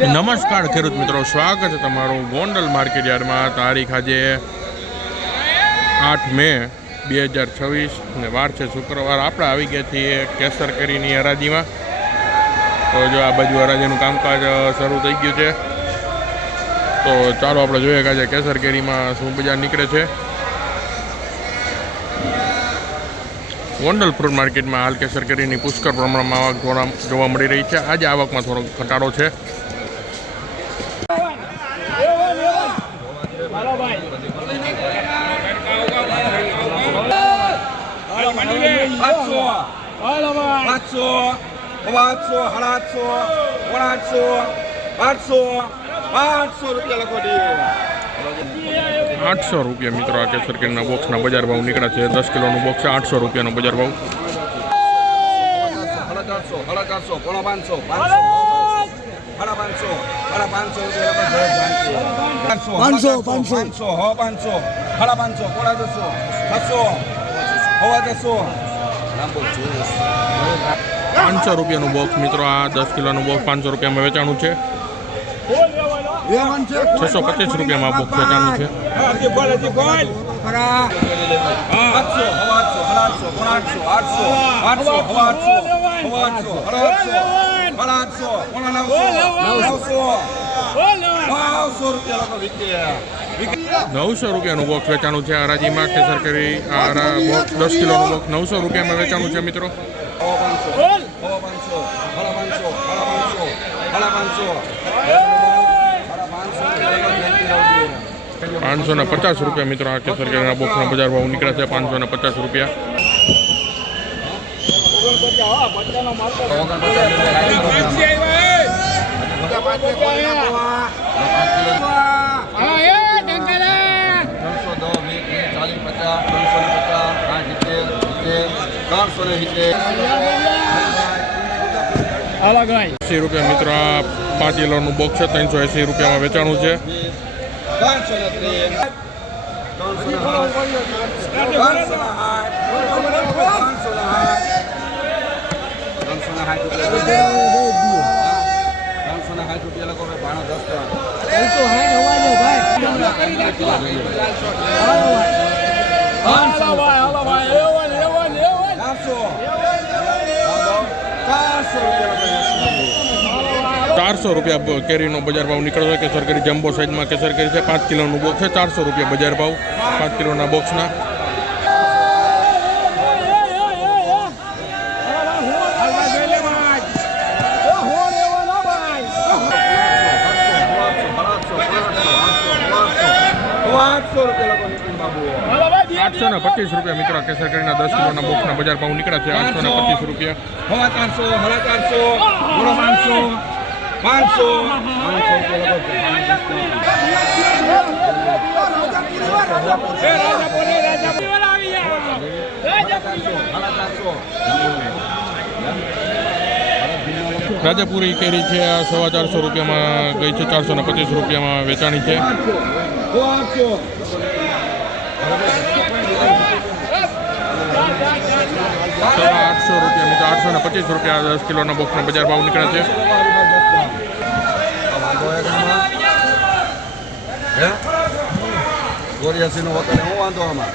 નમસ્કાર ખેડૂત મિત્રો, સ્વાગત છે તમારું ગોંડલ માર્કેટ યાર્ડમાં. તારીખ આજે 8 મે 2026 ને વાર છે શુક્રવાર. આપણે આવી ગયા છીએ કેસર કેરીની હરાજીમાં. તો જો આ બાજુ હરાજીનું કામકાજ શરૂ થઈ ગયું છે. તો ચાલો આપણે જોઈએ કે આજે કેસર કેરીમાં શું બજાર નીકળે છે. ગોંડલ ફ્રૂટ માર્કેટમાં હાલ કેસર કેરીની પુષ્કળ પ્રમાણમાં આવક જોવા મળી રહી છે. આજે આવકમાં થોડો ઘટાડો છે. ₹800 મિત્રો આ કેસર કેરીના બોક્સના બજાર ભાવ નીકળ્યા છે. 10 કિલોનું બોક્સ છે, ₹800નો બજાર ભાવ. 500 રૂપિયાનું બોક્સ મિત્રો, આ 10 કિલોનું બોક્સ 500 રૂપિયામાં વેચાણું છે. 625 રૂપિયામાં બોક્સ વેચાણું છે. 900 રૂપિયાનું બોક્સ વેચાણું છે. હરાજીમાં કેસર કેરી બોક્સ 10 કિલોનું બોક્સ 900 રૂપિયામાં વેચાણું છે મિત્રો. 550 રૂપિયા મિત્રો આ કેસર કેરીના બોક્સના બજાર ભાવ નીકળ્યા છે. 550 રૂપિયા. ₹80 મિત્રો આ 5 કિલોનું બોક્સ છે. 380 રૂપિયામાં વેચાણું છે. 400 રૂપિયા કેરીનો બજાર ભાવ નીકળ્યો છે. કેસર કેરી જમ્બો સાઇઝમાં કેસર કેરી છે. 5 કિલોનું બોક્સ છે. 400 રૂપિયા બજાર ભાવ 5 કિલોના બોક્સના. ₹825 મિત્રો કેસર કેરીના 10 કિલોના બોક્સના બજાર ભાવ નીકળ્યા છે. 825 રૂપિયા. 500. રાજાપુરી કેરી છે, 450 રૂપિયામાં ગઈ છે. 425 રૂપિયામાં વેચાણી છે. 800 રૂપિયા મિત્રો, 825 રૂપિયા 10 કિલોના બોક્સના બજાર ભાવ નીકળ્યા છે. 84 નો વખત હું વાંધો આમાં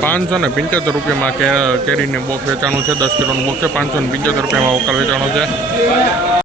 575 રૂપિયામાં કેરીની બોક્સ વેચાણું છે. 10 કિલોનું બોક્સ છે. 575 રૂપિયામાં વકાલ વેચાણો છે.